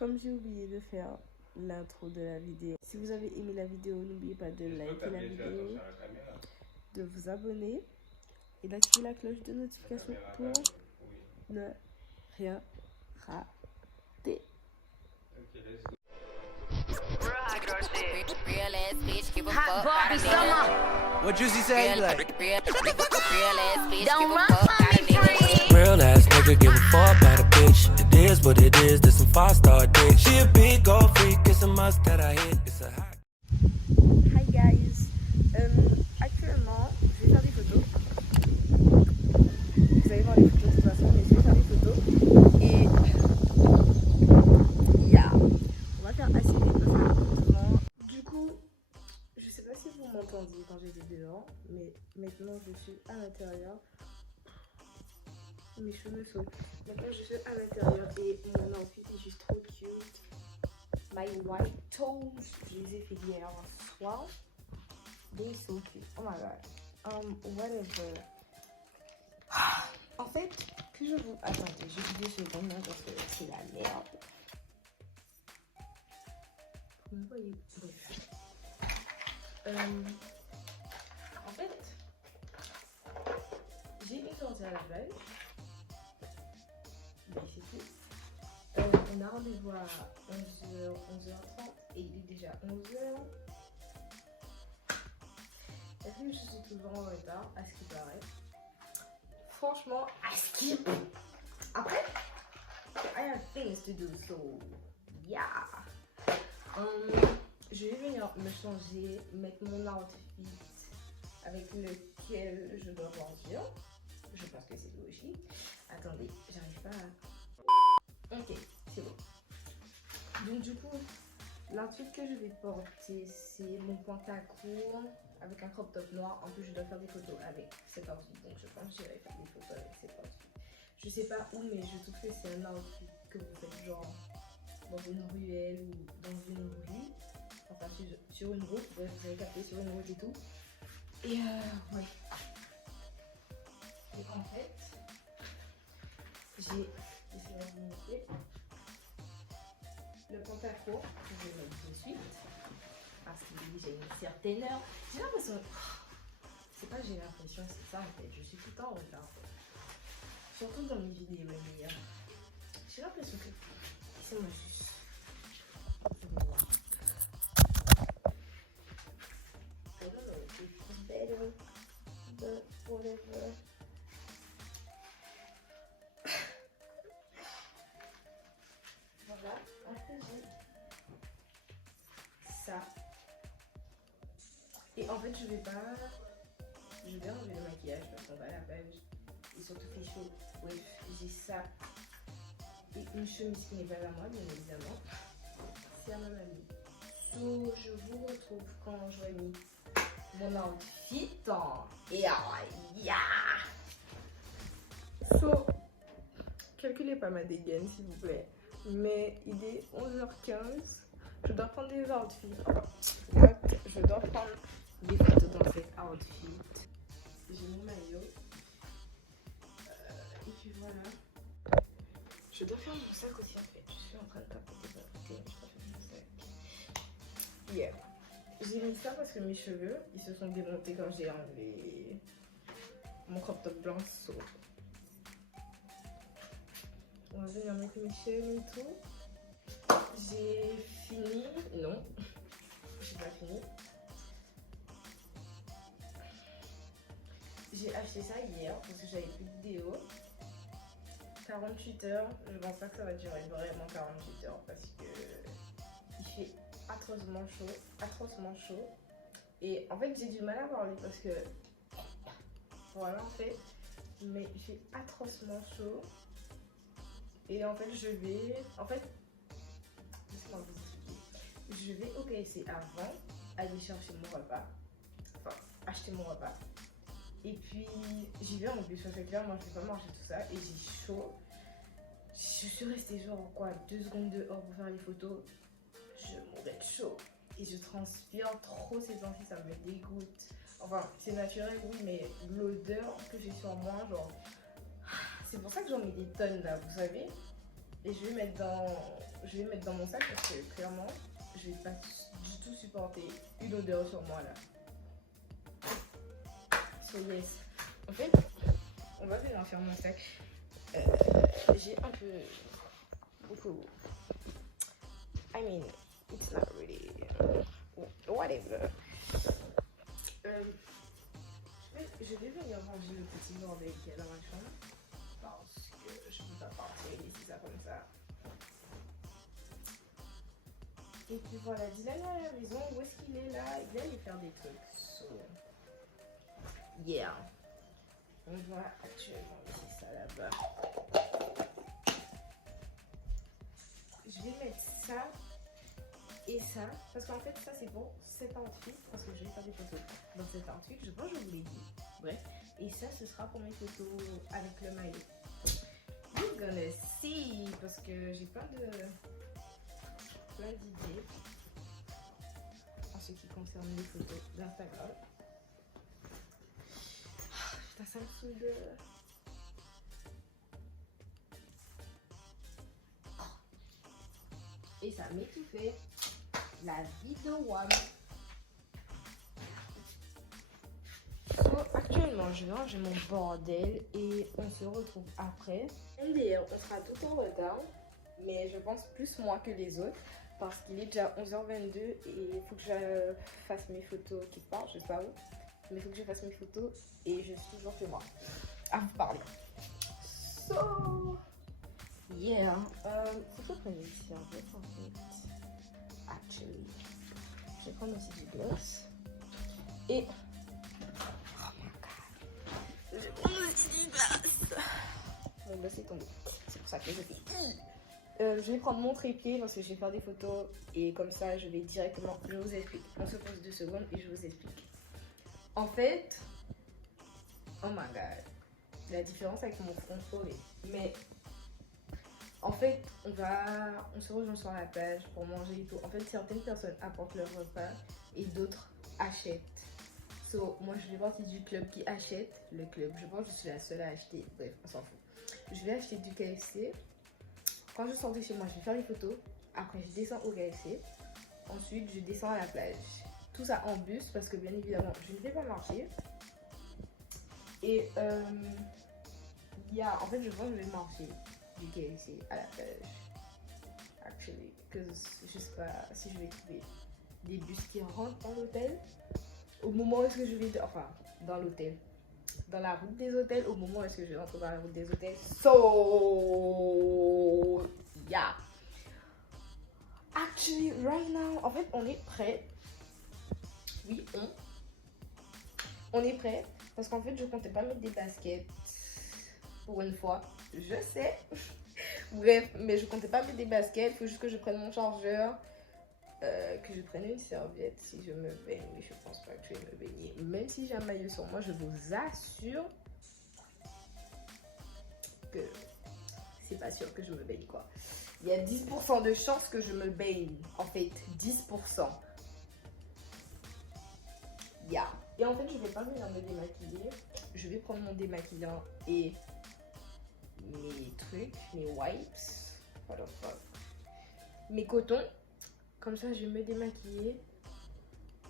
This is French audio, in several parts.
Comme j'ai oublié de faire l'intro de la vidéo, si vous avez aimé la vidéo, n'oubliez pas de liker la vidéo, de vous abonner et d'activer la cloche de notification pour ne rien rater. Hot Barbie summer. What Juicy say? Like, Don't run from me, free. real ass nigga give a fuck about a bitch. It is what it is. This some 5-star dick. She a big old freak. It's a must that I hit. It's a hot. Hi guys, actuellement je vais faire des photos. Vous allez voir les photos de toute façon, mais je vais faire des photos. Et yeah, on va faire assez vite parce que rapidement. Du coup, je sais pas si vous m'entendiez quand j'étais dehors, mais maintenant je suis à l'intérieur. Mes cheveux me sautent. Maintenant je suis à l'intérieur et mon outfit est juste trop cute. My white toes, je les ai fait hier soir. They're so cute. Oh my god. Whatever. En fait, que je vous... Attendez, j'ai vu 2 secondes hein, parce que c'est la merde. Vous voyez. Bref. En fait, j'ai une sortie à la plage. Mais c'est tout. On a rendez-vous à 11h, 11h30 et il est déjà 11h. Est-ce que je suis toujours en retard, à ce qui paraît? Franchement, à ce qui... Après, I have things to do, so yeah. Je vais venir me changer, mettre mon outfit avec lequel je dois partir. Je pense que c'est logique. Attendez, j'arrive pas à... Ok, c'est bon. Donc du coup, l'outfit que je vais porter, c'est mon pantalon court avec un crop top noir. En plus, je dois faire des photos avec cet outfit. Donc je pense que j'irai faire des photos avec cet outfit. Je sais pas où, mais je trouve que c'est un outfit que vous faites genre dans une ruelle ou dans une rue. Enfin, sur une route. Bref, vous avez capté, sur une route et tout. Et ouais. Et en fait, j'ai essayé de vous montrer le pantalon que je vais mettre de suite parce qu'il est déjà une certaine heure. J'ai l'impression, c'est pas j'ai l'impression, c'est ça en fait, je suis tout le temps en retard. Surtout dans mes vidéos, mais j'ai l'impression que c'est moi juste. Je vais voir. I don't know if it's better, but whatever. Voilà, après j'ai ça. Et en fait, je vais enlever le maquillage parce qu'on va à la plage. Et surtout qu'il fait chaud. Bref, j'ai ça. Et une chemise qui n'est pas à moi, bien évidemment. C'est à ma mamie. So, je vous retrouve quand j'aurai mis mon outfit. Et yeah! So, calculez pas ma dégaine s'il vous plaît. Mais il est 11h15. Je dois prendre des outfits. Je dois prendre des photos dans cet outfit. J'ai mon maillot. Et puis voilà. Je dois faire mon sac aussi en fait. Je suis en train de tapoter de côté. Je dois faire mon sac. Yeah. J'ai mis ça parce que mes cheveux, ils se sont démontés quand j'ai enlevé mon crop top blanc. So. On va venir mettre mes chaînes et tout. J'ai fini. Non, j'ai pas fini. J'ai acheté ça hier parce que j'avais plus de vidéo. 48 heures. Je pense pas que ça va durer vraiment 48 heures parce que il fait atrocement chaud. Atrocement chaud. Et en fait, j'ai du mal à parler parce que. Voilà, en fait. Mais j'ai atrocement chaud. Et en fait, je vais. En fait. Laissez-moi vous expliquer. Je vais au KFC avant aller chercher mon repas. Enfin, acheter mon repas. Et puis, j'y vais en plus parce que clairement, je vais pas manger tout ça. Et j'ai chaud. Je suis restée genre quoi 2 secondes dehors pour faire les photos. Je mourrais de chaud. Et je transpire trop ces temps-ci, ça me dégoûte. Enfin, c'est naturel, oui, mais l'odeur que j'ai sur moi, genre. C'est pour ça que j'en mets des tonnes là, vous savez. Et je vais mettre dans mon sac parce que clairement, je vais pas du tout supporter une odeur sur moi là. So yes. En fait, on va venir faire mon sac. J'ai un peu beaucoup. I mean, it's not really whatever. Je vais venir ranger le petit bordel qu'il y a dans ma chambre parce que je ne peux pas partir et laisser ça comme ça. Et puis voilà, Dylan est à la maison. Où est-ce qu'il est là? Il va aller faire des trucs. So, yeah. On va actuellement laisser ça là-bas. Je vais mettre ça et ça. Parce qu'en fait, ça c'est pour cet outfit. Parce que je vais faire des photos dans cet outfit. Je pense que je vous l'ai dit. Bref. Et ça, ce sera pour mes photos avec le maillot. You're gonna see. Parce que j'ai plein d'idées en ce qui concerne les photos d'Instagram. Putain, ça me saoule de... Et ça m'étouffait. La vie de WAM. So, actuellement, je vais ranger mon bordel et on se retrouve après. MDR, on sera tout en retard, mais je pense plus moi que les autres parce qu'il est déjà 11h22 et il faut que je fasse mes photos quelque part, je sais pas où, mais il faut que je fasse mes photos et je suis toujours chez moi à vous parler. So, yeah, faut que je prenne une serviette en fait. Actually, je vais prendre aussi du gloss et je vais prendre aussi du gloss. Mon gloss est tombé, c'est pour ça que je fais. Je vais prendre mon trépied parce que je vais faire des photos et comme ça je vais directement, je vous explique. On se pose 2 secondes et je vous explique. En fait, oh my god, la différence avec mon front forêt. Mais en fait, on se rejoint sur la plage pour manger et tout. En fait, certaines personnes apportent leur repas et d'autres achètent. So, moi je fais partie du club qui achète. Le club, je pense que je suis la seule à acheter. Bref, on s'en fout. Je vais acheter du KFC. Quand je sors de chez moi, je vais faire les photos. Après, je descends au KFC. Ensuite, je descends à la plage. Tout ça en bus parce que bien évidemment, je ne vais pas marcher. Et en fait, je pense que je vais marcher du KFC à la plage. Actually, because je sais pas si je vais trouver des bus qui rentrent dans l'hôtel au moment où est-ce que je vais, enfin, dans l'hôtel. Dans la route des hôtels, au moment où est-ce que je rentre dans la route des hôtels. So, yeah. Actually, right now, en fait, on est prêt. Oui, on est prêt. Parce qu'en fait, je comptais pas mettre des baskets. Pour une fois, je sais. Bref, mais je comptais pas mettre des baskets. Il faut juste que je prenne mon chargeur. Que je prenne une serviette si je me baigne. Mais je pense pas que je vais me baigner. Même si j'ai un maillot sur moi, je vous assure que c'est pas sûr que je me baigne quoi. Il y a 10% de chance que je me baigne. En fait, 10%. Yeah. Et en fait, je vais pas venir me démaquiller. Je vais prendre mon démaquillant et mes trucs, mes wipes. What the fuck. Mes cotons. Comme ça, je vais me démaquiller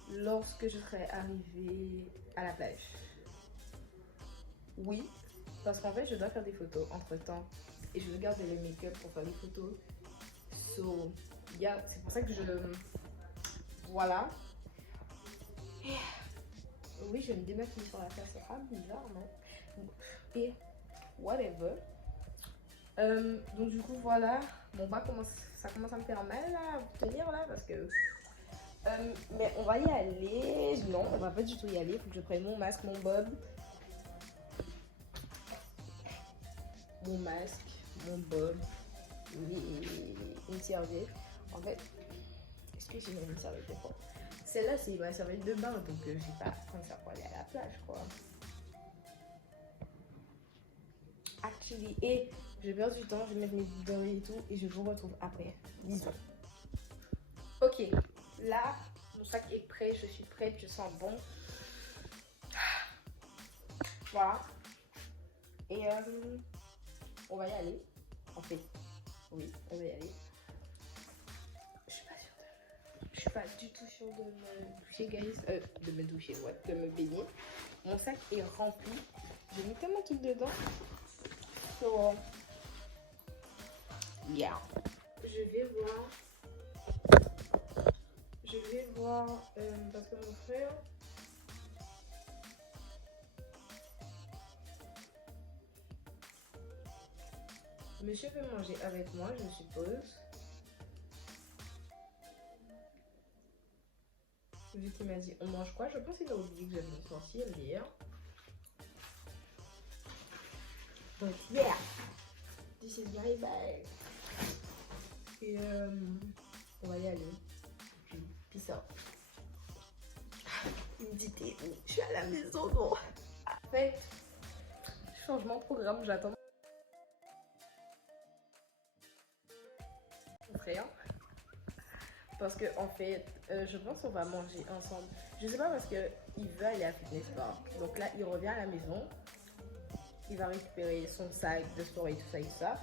lorsque je serai arrivée à la plage. Oui, parce qu'en fait, je dois faire des photos entre temps. Et je veux garder le make-up pour faire des photos. So, yeah, c'est pour ça que je... Voilà. Oui, je vais me démaquiller sur la plage. C'est pas bizarre, non? Et whatever. Donc du coup, voilà. Mon bras ça commence à me faire mal là, à tenir là, parce que... mais on va y aller. Non, on va pas du tout y aller. Il faut que je prenne mon masque, mon bob. Mon masque, mon bob. Une serviette. En fait, est-ce que j'ai une serviette de quoi? Celle-là, c'est ma serviette de bain, donc j'ai pas prendre ça pour aller à la plage, quoi. Actually, et je perds du temps, je vais mettre mes bidons et tout, et je vous retrouve après. Bisous. Ok, là, mon sac est prêt, je suis prête, je sens bon. Voilà. Et on va y aller, en fait. Oui, on va y aller. Je suis pas du tout sûre de me doucher, guys. De me doucher, ouais, de me baigner. Mon sac est rempli. J'ai mis tellement de trucs dedans. So, yeah. Je vais voir parce que mon frère. Monsieur veut manger avec moi, je suppose. Vu qu'il m'a dit on mange quoi, je pense qu'il a oublié que j'avais une sorcière hier. But yeah, this is my bag. Et on va y aller. Puis peace out. Il me dit t'es où? Je suis à la maison, non. En fait, changement de programme, j'attends mon frère. Parce que en fait, je pense qu'on va manger ensemble. Je sais pas parce que il veut aller à Fitness Park. Donc là, il revient à la maison. Il va récupérer son sac de sport et tout ça et tout ça.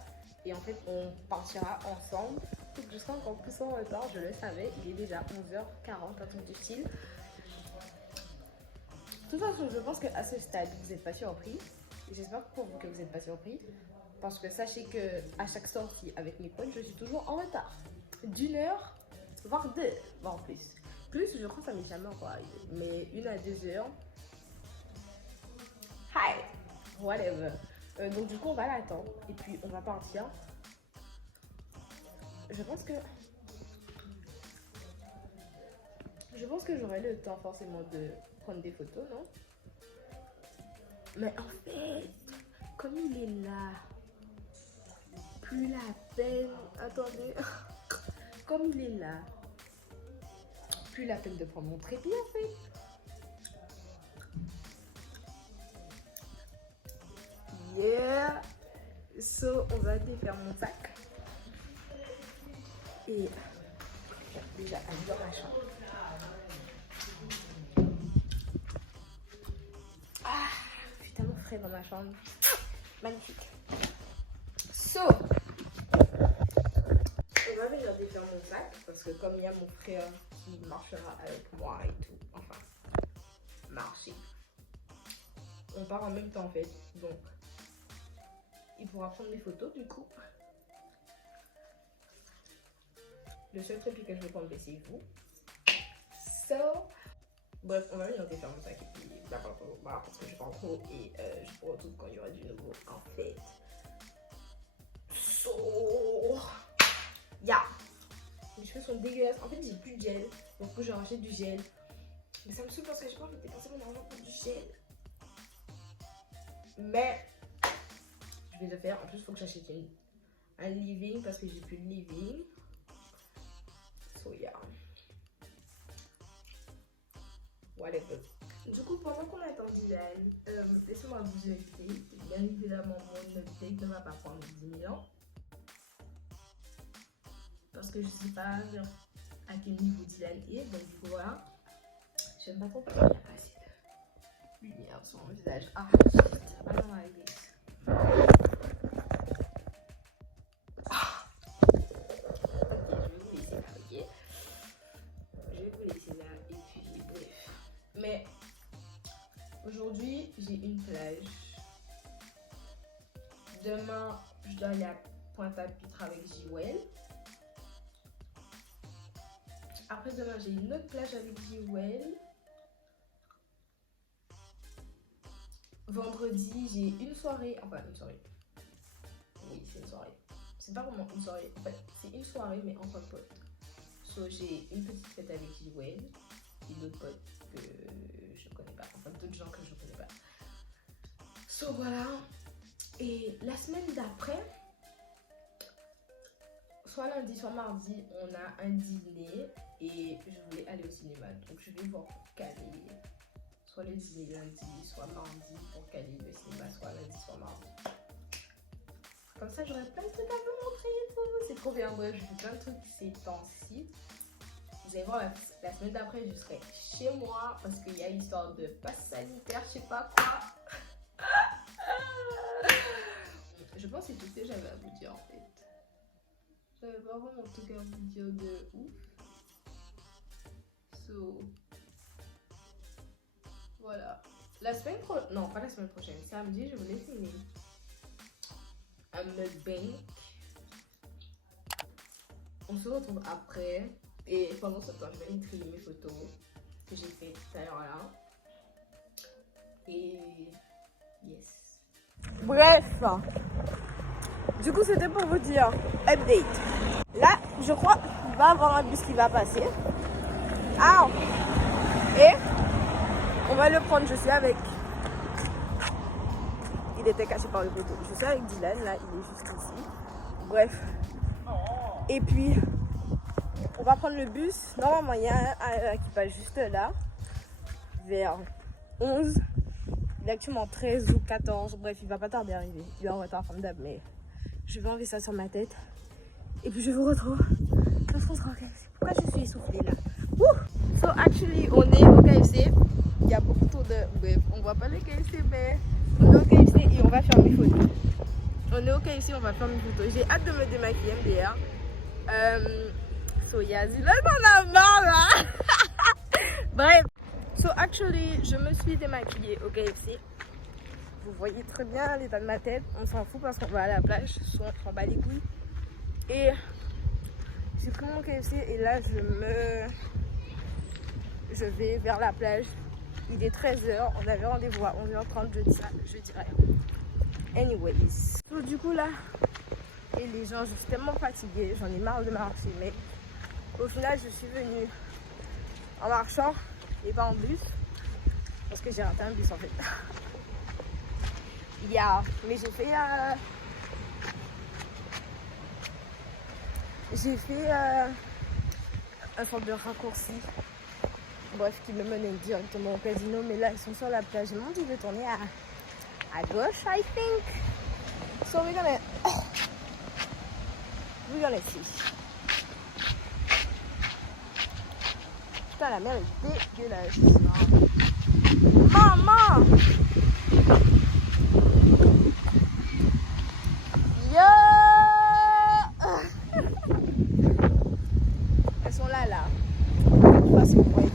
Et en fait, on partira ensemble. Donc je serai encore plus en retard, je le savais. Il est déjà 11h40, un truc du style. De toute façon, je pense qu'à ce stade, vous n'êtes pas surpris. J'espère pour vous que vous n'êtes pas surpris. Parce que sachez que à chaque sortie avec mes potes, je suis toujours en retard. D'une heure, voire deux, voire plus. Plus, je crois que ça m'est jamais encore arrivé. Mais 1 à 2 heures. Hi! Whatever. Donc du coup, on va l'attendre. Et puis, on va partir. Je pense que j'aurai le temps forcément de prendre des photos, non? Mais en fait, comme il est là, plus la peine. Attendez. Comme il est là, plus la peine de prendre mon trépied en fait. Yeah. So, on va défaire mon sac. Et bon, déjà, aller dans ma chambre. Ah, je suis tellement frais dans ma chambre. Magnifique. So, on va venir défaire mon sac parce que comme il y a mon frère qui marchera avec moi et tout, enfin, marcher. On part en même temps en fait, donc il pourra prendre des photos du coup. Le seul truc que je vais prendre c'est vous. So, bref, on va venir défaire mon sac et puis parce que je pars trop et je vous retrouve quand il y aura du nouveau en fait. So, yeah. Les cheveux sont dégueulasses. En fait, j'ai plus de gel. Donc, je vais racheter du gel. Mais ça me saoule parce que je pas envie de dépenser mon argent pour du gel. Mais, je vais le faire. En plus, il faut que j'achète un leave-in parce que j'ai plus de leave-in. So, yeah. Whatever. Du coup, pendant qu'on attend Dylan, laissez-moi vous inviter. Bien évidemment, mon update ne va pas prendre 10 000 ans. Parce que je sais pas genre, à quel niveau Dylan est, donc du coup voilà. J'aime pas trop qu'il n'y a pas assez de lumière sur mon visage. Ah, shit. I don't like this. Ah. Ok, je vais vous laisser là, ok. Je vais vous laisser là et puis bref. Mais aujourd'hui, j'ai une plage. Demain, je dois aller à Pointe-à-Pitre avec Jewel. Après demain, j'ai une autre plage avec Jewel. Vendredi, j'ai une soirée. Enfin, une soirée. Oui, c'est une soirée. C'est pas vraiment une soirée. En fait, c'est une soirée, mais entre potes. So, j'ai une petite fête avec Jewel. Et d'autres potes que je connais pas. Enfin, d'autres gens que je connais pas. So, voilà. Et la semaine d'après, soit lundi, soit mardi, on a un dîner et je voulais aller au cinéma. Donc je vais voir pour caler soit le dîner lundi, soit mardi pour caler le cinéma, soit lundi, soit mardi. Comme ça, j'aurai plein de trucs à vous montrer et tout. C'est trop bien. Bref, je fais plein de trucs ces temps-ci. Vous allez voir, la semaine d'après, je serai chez moi parce qu'il y a l'histoire de passe sanitaire, je sais pas quoi. Je pense que c'est tout ce que j'avais à vous dire en fait. J'avais pas vraiment en tout cas vous dire de ouf. So, voilà. La semaine prochaine, non pas la semaine prochaine, samedi je voulais filmer un mukbang. On se retrouve après et pendant ce temps je vais trier mes photos que j'ai fait tout à l'heure là. Et yes. Bref, du coup c'était pour vous dire, update. Là, je crois qu'il va y avoir un bus qui va passer. Ah! Et on va le prendre, je suis avec... Il était caché par le poteau. Je suis avec Dylan, là, il est juste ici. Bref. Et puis, on va prendre le bus. Normalement, il y a un qui passe juste là, vers 11. Il est actuellement 13 ou 14. Bref, il va pas tarder à arriver. Il est en retard comme d'hab, mais je vais enlever ça sur ma tête. Et puis, je vous retrouve lorsqu'on sera au KFC. Pourquoi je suis essoufflée là? So, actually, on est au KFC. Il y a beaucoup trop de... Bref, on voit pas le KFC, mais on est au KFC et on va faire mes photos. On est au KFC, on va faire mes photos. J'ai hâte de me démaquiller, MDR. So, Yazzie, là, on a marre, là. Bref. So, actually, je me suis démaquillée au KFC. Vous voyez très bien l'état de ma tête. On s'en fout parce qu'on va à la plage. So, on s'en bat les couilles. Et j'ai pris mon KFC et là, je vais vers la plage. Il est 13h. On avait rendez-vous à 11h30. Je dis rien. Anyways. So, du coup, là, et les gens, je suis tellement fatiguée. J'en ai marre de marcher. Mais au final, je suis venue en marchant et pas en bus. Parce que j'ai raté un bus en fait. Mais j'ai fait... un sorte de raccourci. Bref, qui me menait directement au casino. Mais là, ils sont sur la plage. Ils m'ont dit de tourner à gauche, I think. So we're gonna see. Putain, la mer est dégueulasse. Maman! Yo! Elles sont là. Je sais pas si vous voyez.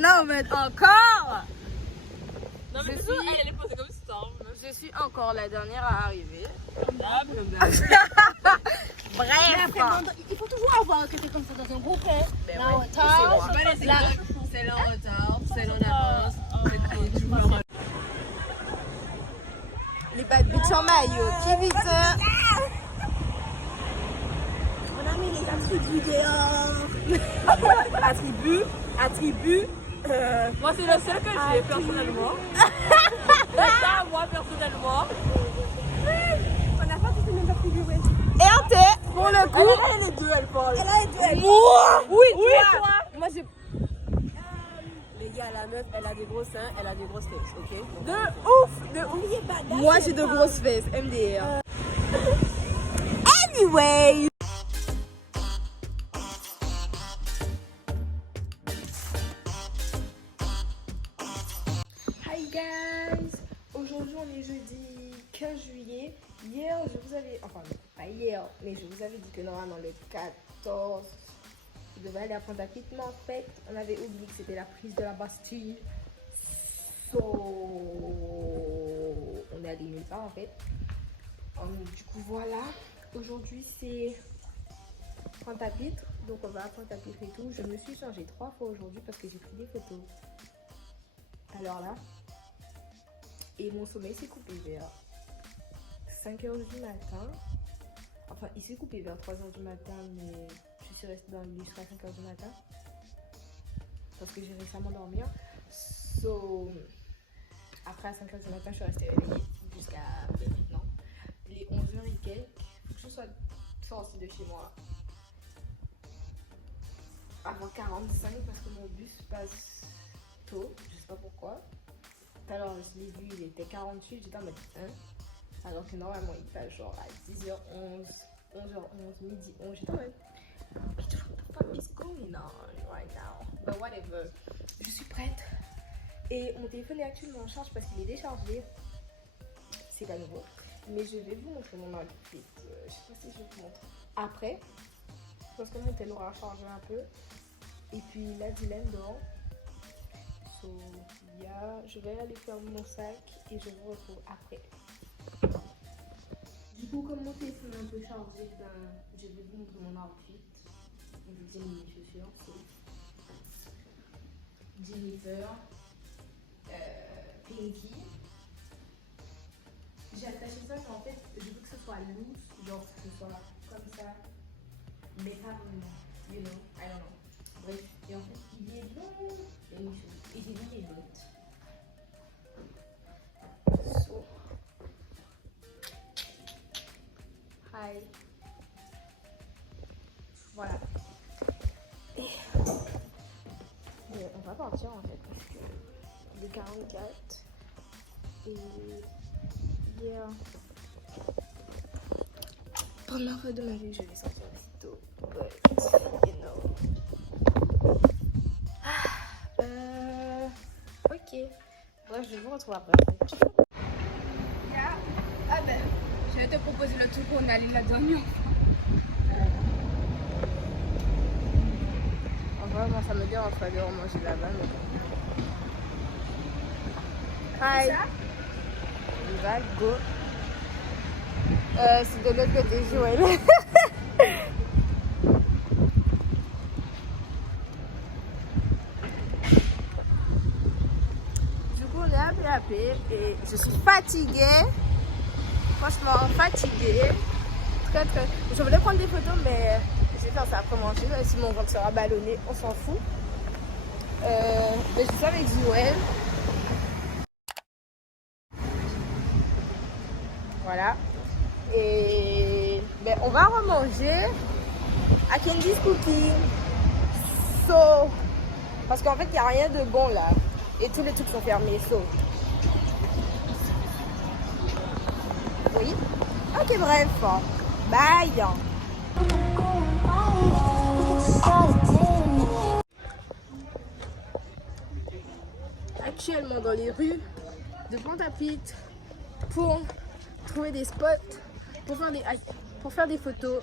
Non, mais encore! Non, mais c'est elle est posée comme ça. Je suis encore la dernière à arriver. Bref! Il faut toujours avoir quelqu'un comme ça dans un groupe. Ben Là, en ouais, retard. c'est moi. Celle en retard, celle en avance. C'est toujours. Les bad bitches en maillot, qui vite? On a mis les attributs dehors. Attribut. Moi, c'est le seul que j'ai personnellement. Ça, moi, personnellement. On n'a pas tous les mêmes attributs, ouais. Et un thé, pour le coup. Elle a les deux, elle parle. Elle a les deux, elle. Moi! Oui, toi! Moi, j'ai. Les gars, la meuf, elle a des gros seins, elle a des grosses fesses, ok? De ouf! Moi, j'ai de grosses fesses, MDR. Anyway! Hi guys! Aujourd'hui, on est jeudi 15 juillet. Hier, je vous avais... Enfin, pas hier, mais je vous avais dit que normalement, le 14... Je devais aller à Pointe-à-Pitre, mais en fait, on avait oublié que c'était la prise de la Bastille. So, on est allé nulle part en fait. Du coup, voilà. Aujourd'hui, c'est Pointe-à-Pitre. Donc, on va à Pointe-à-Pitre et tout. Je me suis changée 3 fois aujourd'hui parce que j'ai pris des photos. Alors là. Et mon sommeil s'est coupé vers 5h du matin. Enfin, il s'est coupé vers 3h du matin, mais je suis restée dans le lit jusqu'à 5h du matin. Parce que j'ai réussi à m'endormir. So, après à 5h du matin, je suis restée réveillée jusqu'à maintenant. Les 11h et quelques. Faut que je sois sortie de chez moi avant 45 parce que mon bus passe tôt. Je sais pas pourquoi. Tout à l'heure, je l'ai vu, il était 48. J'étais en mode 1. Alors que normalement, il passe genre à 10h11, 11h11, midi 11. J'étais en mode, what the fuck is going on right now? But whatever. je suis prête. Et mon téléphone est actuellement en charge parce qu'il est déchargé. C'est pas nouveau. Mais je vais vous montrer mon outfit. Je sais pas si je vous montre après. Parce que mon téléphone aura chargé un peu. Et puis là, Dylan dort. So, je vais aller faire mon sac et je vous retrouve après. Du coup, comme mon téléphone est un peu chargé, je vais vous montrer mon outfit. Je vous ai mis mes chaussures. Jennifer, Pinky. J'ai attaché ça mais en fait je veux que ce soit loose, genre que ce soit comme ça, mais pas vraiment, you know, I don't know. Bref, et en fait il est long, et j'ai mis les notes. So, hi. Voilà. Et on va partir en fait parce que il est 44 et yeah. Première fois de ma vie je vais sortir aussitôt, but you know. Ok, bref je vous retrouve après. Ah ben, je vais te proposer le truc où on est allé la dernière fois. Vraiment, ça me dit on va aller manger là-bas. Hi. On va go. C'est de l'autre côté, Joël. Du coup, on est à PAP et je suis fatiguée. Franchement, fatiguée. Très. Je voulais prendre des photos, mais je vais faire ça après manger. Si mon ventre sera ballonné, on s'en fout. Mais je suis avec Joël. Voilà. Et ben, on va remanger à Candy's Cooking. So, parce qu'en fait, il n'y a rien de bon là. Et tous les trucs sont fermés. So. Oui. Ok, bref. Bye. Actuellement dans les rues de Pointe-à-Pitre pour trouver des spots pour faire des photos.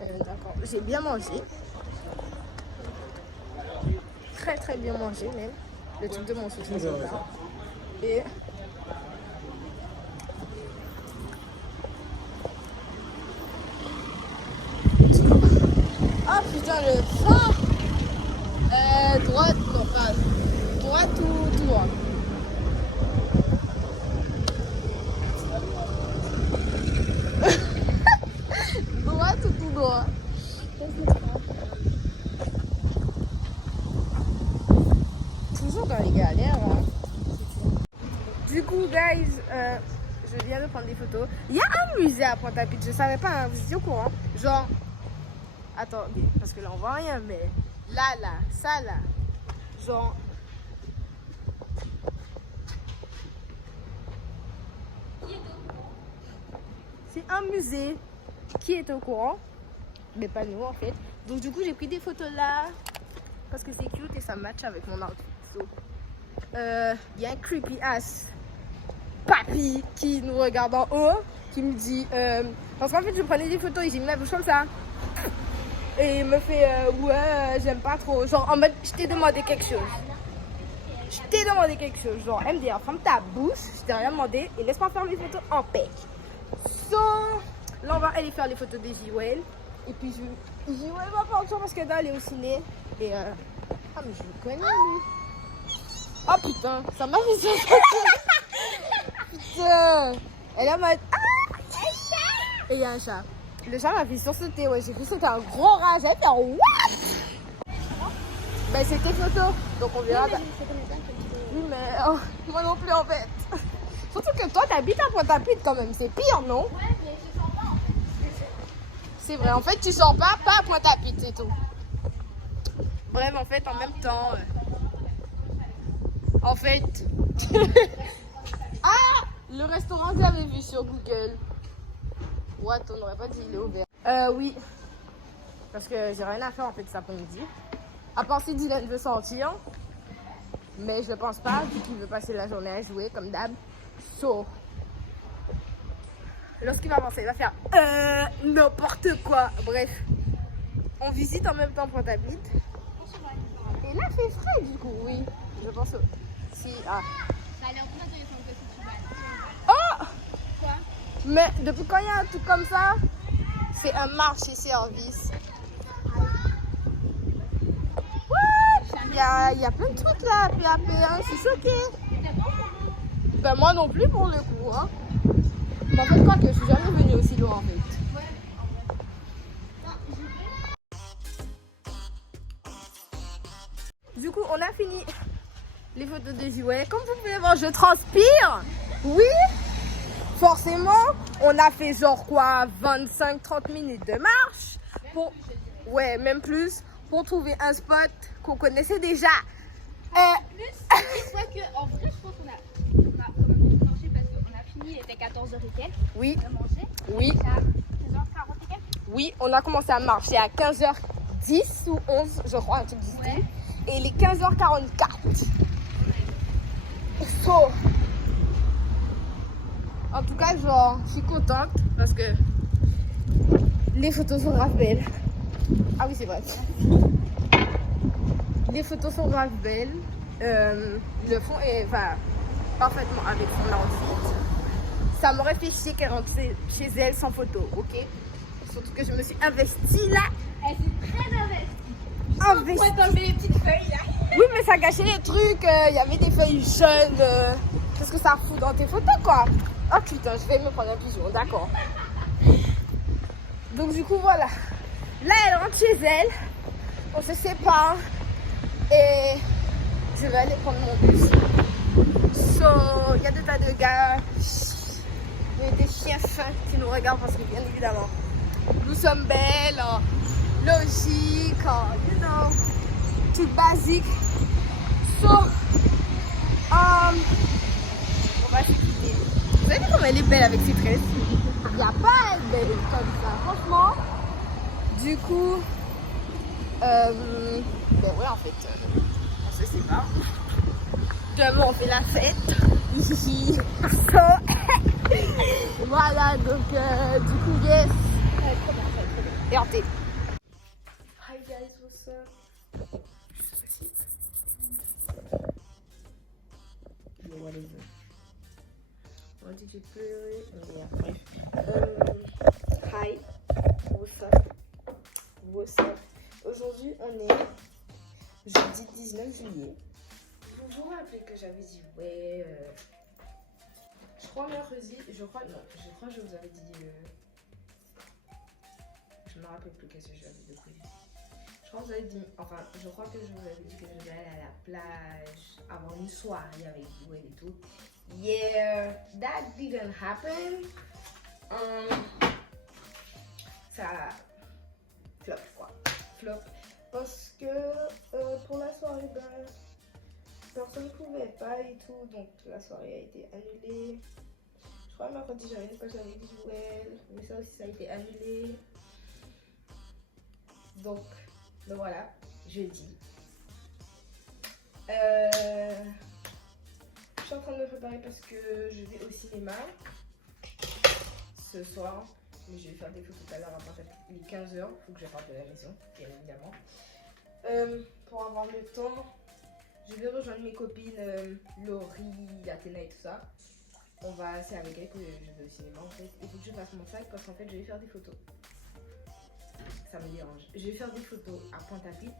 D'accord, j'ai bien mangé. Très bien mangé même. Le truc de mon sushi c'est là. Et oh putain le fort. Droite, non pas droite ou droit. Droite ou tout droit. Toujours dans les galères hein. Du coup guys, je viens de prendre des photos. Il y a un musée à Pointe-à-Pitre, je savais pas, hein, vous étiez au courant. Genre, attendez, parce que là on voit rien, mais là, ça là, genre. C'est un musée qui est au courant, mais pas nous en fait. Donc du coup j'ai pris des photos là, parce que c'est cute et ça match avec mon outfit. So, y a un creepy ass papy qui nous regarde en haut, qui me dit, parce qu'en fait je prenais des photos et j'ai mis ma bouche comme ça. Et il me fait ouais j'aime pas trop, genre en mode je t'ai demandé quelque chose. Genre MDR, ferme ta bouche, je t'ai rien demandé et laisse-moi faire mes photos en paix. So là on va aller faire les photos des JOL. Et puis JOL va partir parce qu'elle doit aller au ciné. Et ah mais je le connais lui. Oh putain, ça m'a fait ça. Putain. Elle est en mode et il y a un chat. Le chat m'a fait sursauter, ouais, j'ai cru que c'était un gros rat, j'ai fait un what? Ben c'est tes photos, donc on verra. Oui mais moi non plus en fait. Surtout que toi t'habites à Pointe-à-Pitre quand même, c'est pire non? Ouais mais je sors pas. C'est vrai, en fait tu sors pas à Pointe-à-Pitre, c'est tout. Bref en fait en même temps. En fait. Ah! Le restaurant que j'avais vu sur Google. What, on n'aurait pas dit il est ouvert. Oui. Parce que j'ai rien à faire en fait cet après-midi. À part si Dylan veut sortir. Mais je pense pas, vu qu'il veut passer la journée à jouer comme d'hab. So, lorsqu'il va avancer, il va faire n'importe quoi. Bref, on visite en même temps Pointe-à-Pitre. Et là, il fait frais du coup, oui. Je pense. Si, ah. Oh! Mais depuis quand il y a un truc comme ça, c'est un marché-service. Il y a plein de trucs là, PAP, hein, je suis choquée. Ben moi non plus pour le coup. Hein. Mais en fait, quoi que je suis jamais venue aussi loin en fait. Du coup, on a fini les photos de jouets. Comme vous pouvez voir, je transpire. Oui, forcément, on a fait genre quoi, 25-30 minutes de marche. Pour... Ouais, même plus. Pour trouver un spot qu'on connaissait déjà. Dis-toi qu'en vrai, je pense qu'on a quand même marché parce qu'on a fini, il était 14h et quelques. Oui. On a mangé. Oui. À 15h40 et quelques. Oui, on a commencé à marcher à 15h10 ou 11, je crois, un truc du style. Ouais. Et il est 15h44. So, en tout cas, genre, je suis contente parce que les photos sont grave belles. Ah oui, c'est vrai. Les photos sont grave belles. Le fond va parfaitement avec son outfit. Ça m'aurait fait chier qu'elle rentre chez elle sans photo, ok? Surtout que je me suis investie là. Elle s'est très investie. Investie. Pour tomber les petites feuilles là. Oui, mais ça gâchait les trucs. Il y avait des feuilles jaunes. Qu'est-ce que ça fout dans tes photos, quoi? Oh putain, je vais me prendre un pigeon, d'accord. Donc, du coup, voilà. Là, elle rentre chez elle. On se sépare. Et je vais aller prendre mon bus. So, il y a des tas de gars. Il y a des chiens fins qui nous regardent parce que, bien évidemment, nous sommes belles, logiques, you know, tout basique. So, on va s'écouter. Vous avez vu comme elle est belle avec ses tresses? Il n'y a pas elle belle comme ça, franchement. Du coup, ben ouais, en fait, on se sépare. Demain, on fait la fête. So, voilà, donc, du coup, yes. Et RT. Hi guys, what's up? What is it? Why did you play? Yeah. Hi, what's up? What's up? Aujourd'hui, on est jeudi 19 juillet. Vous vous rappelez que j'avais dit, ouais, je crois mercredi, je crois que je vous avais dit, je me rappelle plus qu'est-ce que j'avais de prévu. Je crois que vous avez dit, enfin, je crois que je vous avais dit que je vais aller à la plage, avoir une soirée avec vous et tout. Yeah, that didn't happen. Ça flop quoi, flop. Parce que pour la soirée, ben, personne ne pouvait pas et tout, donc la soirée a été annulée. Je crois mercredi j'avais une page avec Joël, mais ça aussi ça a été annulé. Donc voilà, jeudi. Je suis en train de me préparer parce que je vais au cinéma ce soir. Mais je vais faire des photos tout à l'heure à partir de 15h. Il faut que je parte de la maison, bien évidemment. Pour avoir le temps, je vais rejoindre mes copines Laurie, Athéna et tout ça. C'est avec elles que je vais au cinéma en fait. Il faut que je fasse mon sac parce qu'en fait je vais faire des photos. Ça me dérange. Je vais faire des photos à Pointe-à-Pitre.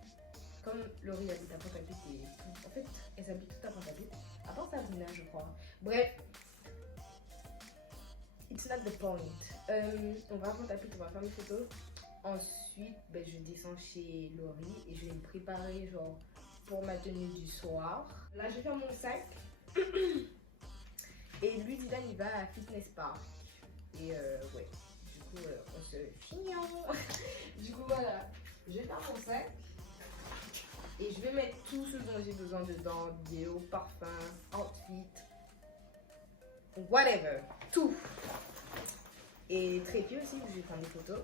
Comme Laurie habite à Pointe-à-Pitre et tout. En fait, elles habitent toutes à Pointe-à-Pitre. À part Sabrina, je crois. Bref. It's not the point. On va à Pointe-à-Pitre, on va faire des photos. Ensuite, ben, je descends chez Laurie et je vais me préparer genre pour ma tenue du soir. Là, je vais faire mon sac. Et lui, Dylan, il va à Fitness Park. Et ouais. Du coup, on se fignon. Du coup, voilà. Je vais faire mon sac. Et je vais mettre tout ce dont j'ai besoin dedans. Déo, parfum, outfit. Whatever. Tout. Et trépied aussi, je vais prendre des photos.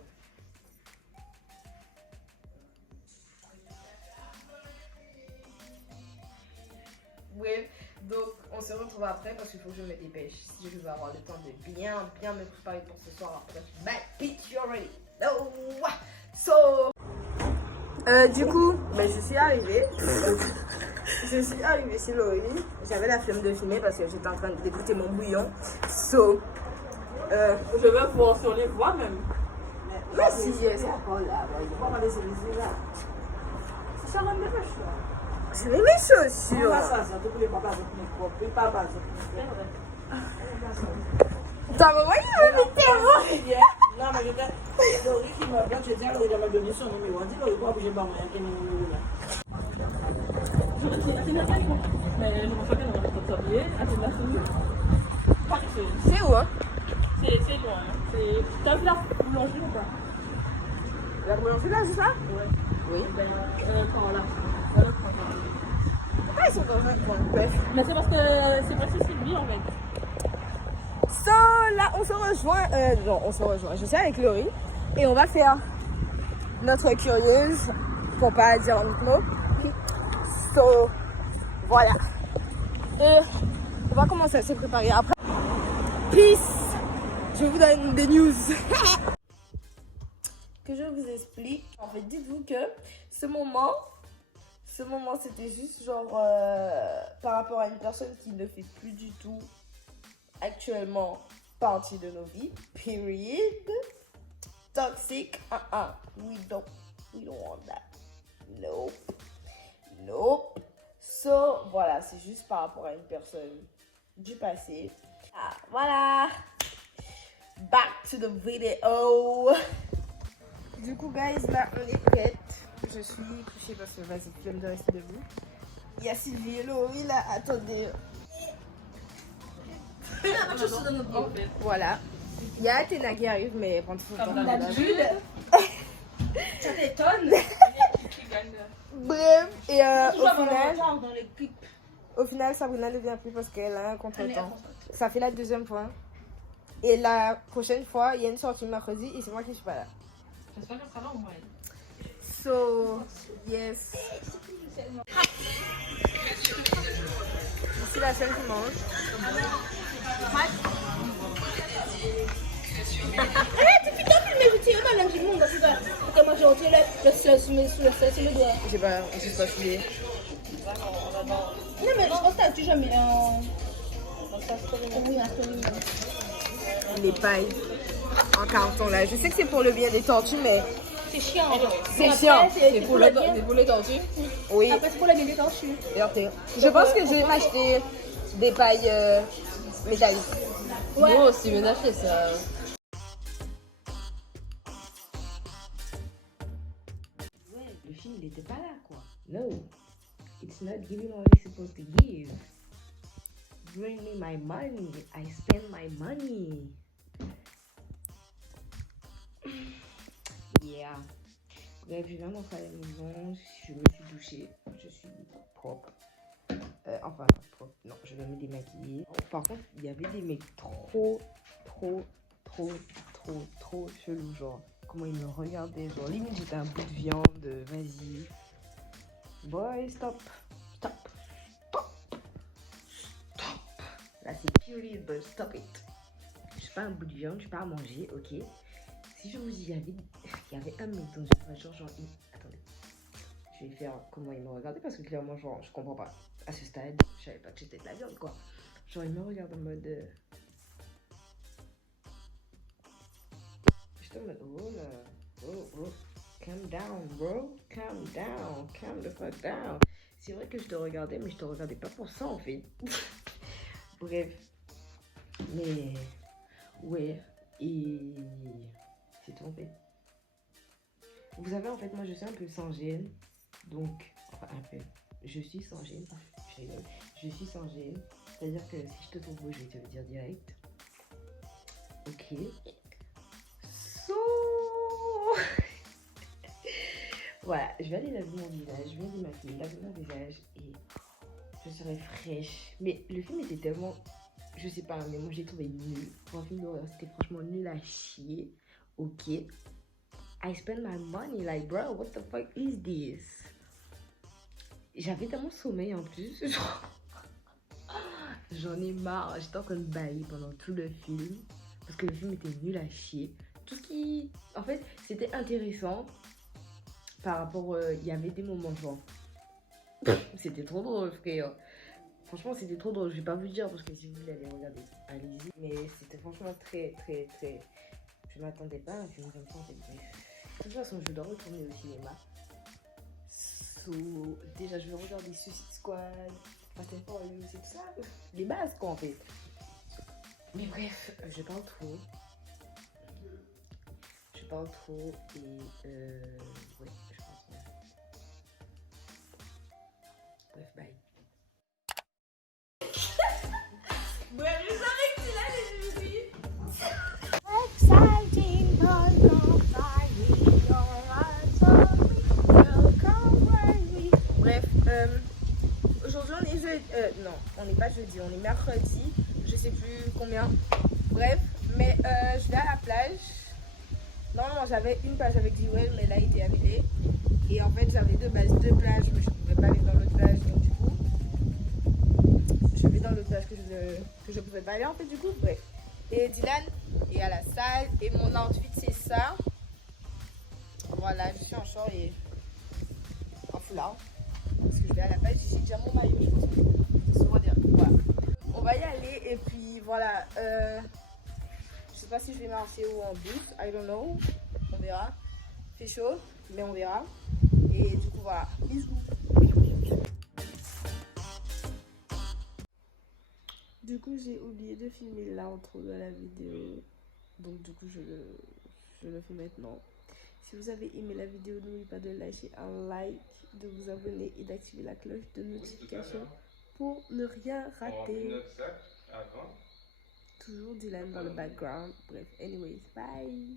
se retrouve après parce qu'il faut que je me dépêche. Si je veux avoir le temps de bien me préparer pour ce soir après. Bad bitch, you already know. So. Du coup, ben, je suis arrivée. Je suis arrivée chez Laurie. J'avais la flemme de filmer parce que j'étais en train d'écouter mon bouillon. So. Je vais voir sur les voies même. Merci, c'est encore là. C'est ça, on je mets mes chaussures. T'as envoyé un météo? Non, mais je Laurie qui m'a dit, je dis à Laurie de me donner son numéro. On dit Laurie, pourquoi je ne vais pas moyen que numéro là? Mais je pense qu'elle va s'habiller. C'est où, hein? C'est loin. T'as vu la boulangerie ou pas? La boulangerie là, c'est ça? Ouais. Oui. Par là. Pourquoi ils sont dans un coin? Bref. Mais c'est parce que c'est pas si Sylvie en fait. So, là, on se rejoint. Non, on se rejoint. Je suis avec Laurie. Et on va faire notre curieuse. Pour pas dire un autre mot. So, voilà. Et on va commencer à se préparer après. Peace! Je vous donne des news. Que je vous explique. En fait, dites-vous que ce moment, c'était juste genre par rapport à une personne qui ne fait plus du tout actuellement partie de nos vies. Period. Toxic. We don't want that. Nope. So, voilà, c'est juste par rapport à une personne du passé. Voilà. Back to the video. Du coup, guys, là, on est prête. Je suis couchée parce que vas-y, flemme de rester debout. Il y a Sylvie et Laurie là, attendez. Voilà. Il y a Athéna qui arrive, mais prend son temps. D'habitude. Ça t'étonne? Bref, et au final, Sabrina ne vient plus parce qu'elle a un contretemps. Ça fait la deuxième fois. Et la prochaine fois, il y a une sortie mercredi et c'est moi qui suis pas là. J'espère qu'elle sera là au moins. So, yes. Je suis la seule qui mange. J'ai pas filé. Non, mais je pense que tu jamais Les pailles en carton là. Je sais que c'est pour le bien des tortues, mais c'est chiant. c'est chiant. C'est pour les tortues. Oui. Après, c'est pour le bien des tortues. Je pense que je vais m'acheter des pailles métalliques. Moi aussi, mais j'ai fait ça. Ouais, le film il était pas là quoi. No, it's not giving what it's supposed to give. Bring me my money, I spend my money. Yeah. Bref, je viens d'entrer à la maison, je me suis douchée, je suis propre. Enfin, propre, non, je vais me démaquiller. Par contre, il y avait des mecs trop chelous, genre. Comment ils me regardaient, genre limite j'étais un bout de viande, vas-y. Boy, stop. Là c'est purely, but stop it. Je suis pas un bout de viande, je suis pas à manger, ok. Si je vous dis, il y avait un mec dans une voiture, genre, attendez. Je vais faire comment il me regardait parce que clairement, genre, je comprends pas. À ce stade, je savais pas que c'était de la viande, quoi. Genre, il me regarde en mode... J'étais en mode, oh là, oh, calm down, bro, calm the fuck down. C'est vrai que je te regardais, mais je te regardais pas pour ça, en fait. Bref. Mais, ouais, et... c'est tout, en fait. Vous savez, en fait, moi, je suis un peu sans gêne. Donc, enfin, un peu. Je suis sans gêne. Je suis sans gêne. C'est-à-dire que si je te trouve beau, je vais te le dire direct. Ok. So... voilà, je vais aller laver mon visage. Je vais démaquiller, laver mon visage. Et je serai fraîche. Mais le film était tellement... Je sais pas, mais moi, j'ai trouvé nul. Pour un film d'horreur, c'était franchement nul à chier. Ok. I spend my money, like, bro, what the fuck is this? J'avais tellement sommeil en plus. J'en ai marre, j'étais en train de bailler pendant tout le film. Parce que le film était nul à chier. Tout ce qui... En fait, c'était intéressant. Par rapport... Il y avait des moments genre... C'était trop drôle, frère. Franchement, c'était trop drôle. Je vais pas vous dire parce que si vous voulez aller regarder, allez-y. Mais c'était franchement très... Je m'attendais pas à un film comme ça, en fait. De toute façon, je dois retourner au cinéma. Déjà, je vais regarder Suicide Squad, Fast and Furious et tout ça. Les bases, quoi, en fait. Mais bref, je parle trop. Et... ouais, je pense. Ouais. Bref, bye. Bref, je savais que tu l'avais, je me suis dit. Exciting, bref, aujourd'hui on est jeudi. Non, on n'est pas jeudi, on est mercredi. Je sais plus combien. Bref, mais je vais à la plage. Normalement j'avais une plage avec Jewel, mais là il était annulé. Et en fait j'avais deux plages, mais je ne pouvais pas aller dans l'autre plage. Donc du coup, je vais dans l'autre plage que je pouvais pas aller en fait du coup. Bref. Et Dylan est à la salle. Et mon outfit c'est ça. Voilà, je suis en short et en foulard. Parce que je vais à la plage, j'ai déjà mon maillot, je pense que c'est souvent dire. Voilà. On va y aller et puis voilà. Je sais pas si je vais marcher ou en bus, I don't know. On verra. Il fait chaud, mais on verra. Et du coup voilà. Bisous. Du coup j'ai oublié de filmer l'intro de la vidéo. Donc du coup je le fais maintenant. Si vous avez aimé la vidéo, n'oubliez pas de lâcher un like, de vous abonner et d'activer la cloche de notification pour ne rien rater. Toujours Dylan dans le background. Bref, anyways, bye.